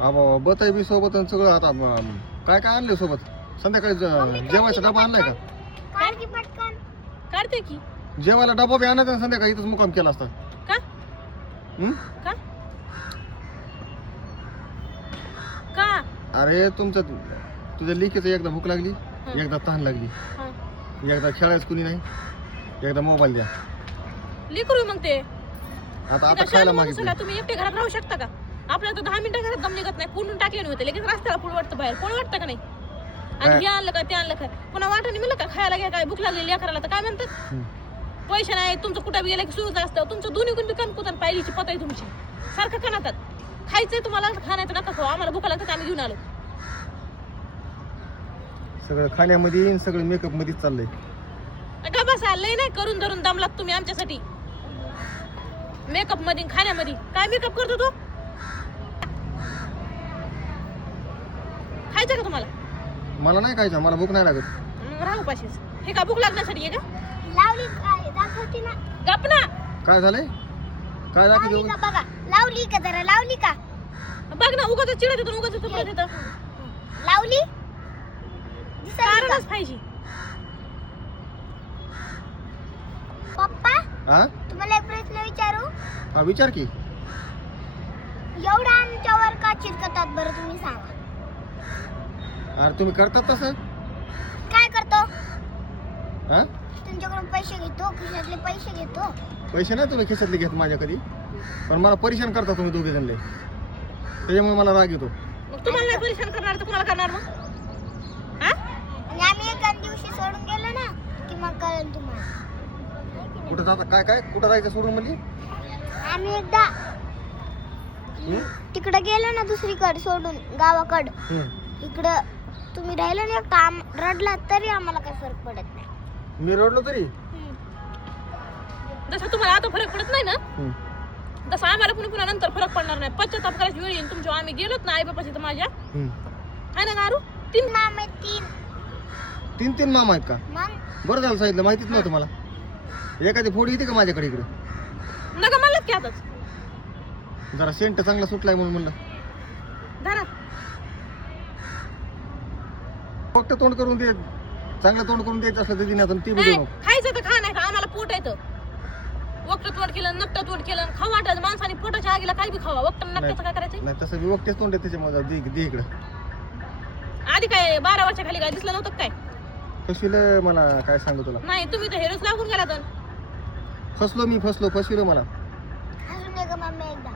अबा बताई बी सोबत आणि सगळं आता अं, काय काय आणले सोबत? संध्याकाळी ज- जेवायचा डबा आणलाय का? काढ की पटकन. काढते की. जेवायला डबा बी आणायचा आणि संध्याकाळी इथंच मुकाम केला असता. का? हं? का? का? अरे तुमचं तुझ्या लिकीचं एकदा भूक लागली. एकदा तहान लागली. हा. एकदा खेळायचं कुणी नाही एकदा मोबाईल द्या. लेकरू मग ते. आता एका आता खायला मागितलं तुम्ही एकटे घरात राहू शकता का? आपल्याला तर दहा मिनिटं घरात दम निघत नाही. कोणून टाकले होते. लगेच रस्त्याला पुढे वाटतं बाहेर. पोळ वाटतं का नाही? आणि हे आणलं का ते आणलं का? पुन्हा वाटाने मिळलं का खायला घ्या काय? भूक लागलेली लेकराला तर काय म्हणतात. पैसे नाही तुमचं कुठं बी गेलं की सुरूच असतं. तुमचं दोन्ही कोण बी कणकुतन पाहिलीची पताई तुमची. सारखं कणातात. खायचंय तुम्हाला खाण्याचं नका खाऊ. आम्हाला भूक लागतं आम्ही घेऊन आलो. सगळं खाण्यामध्ये आणि सगळं मेकअप मध्येच चाललंय. का बसा? लय नाही करून धरून दमलात तुम्ही आमच्यासाठी. मेकअपमध्ये खाण्यामध्ये. काय मेकअप करतो तू? खायचं का तुम्हाला? मला नाही खायचं मला भूक नाही लागत. मग राहू पाशीच हे का भूक लागण्यासाठी आहे का? लावली काय दाखवते ना. गप ना. काय झालंय? काय दाखव का बघा? लावली का जरा? लावली का? बघ ना उगाच चिडत येतो उगाच तुला येतं लावली? का? कारणच पाहिजे. पप्पा हा तुम्हाला एक प्रश्न विचारू? हा विचार की. एवढं आमच्यावर का चिरकतात बरं तुम्ही सांगा. अरे तुम्ही करतात तसं? काय करतो? हा? तुमच्याकडून पैसे घेतो खिशातले पैसे घेतो. पैसे नाही तुम्ही खिशातले घेत माझ्या कधी? पण मला परेशान करता तुम्ही दोघे जणले. त्याच्यामुळे मला राग येतो. मग तुम्हाला नाही परेशान करणार तर कुणाला करणार मग? हा? आणि आम्ही एका दिवशी सोडून गेलो ना की मग कळेल तुम्हाला. कुठं जाता? काय काय? कुठं जायचं सोडून म्हणजे आम्ही एकदा? तिकडे गेलो ना दुसरीकडे सोडून गावाकडं. हं. इकडं तुम्ही राहिलो ना आम रडला तरी आम्हाला काही फरक पडत नाही. मी रडलो तरी? जसं तुम्हाला आता फरक पडत नाही ना हं. तसं आम्हाला पुन्हा पुन्हा नंतर फरक पडणार नाही. पश्चाताप करायची वेळ येईल तुमच्या आम्ही गेलोत ना आई बापाची तर माझ्या. हं. आहे ना गारू? तीन मामे तीन. तीन तीन मामा आहेत का? मग? बरं झालं सांगितलं माहितीच नव्हतं मला. एखादी फोडी येते का माझ्याकडे इकडे? नका मला की आताच. जरा सेंट चांगला सुटलाय म्हणून म्हणलं. धरा. फक्त तोंड करून दे. चांगलं तोंड करून द्यायचं असलं तर दिनात ती बी नाही, देऊ नको. खायचं तर खा नाही का आम्हाला पोट येतं वक्त तोड केलं नकट तोड केलं खाऊ वाटत माणसाने पोटाच्या आगीला काही बी खावा वक्त नकटाचं काय करायचं? नाही तसं बी वक्तेच तोंड आहे त्याच्यामुळे दे दे इकडं. आधी काय बारा वर्षा खाली काय दिसलं नव्हतं का काय? फसविलं मला काय सांगू तुला? नाही तुम्ही तर हेरोच लागून गेला तर. फसलो मी फसलो फसविलं मला. अजून एक मम्मी एकदा.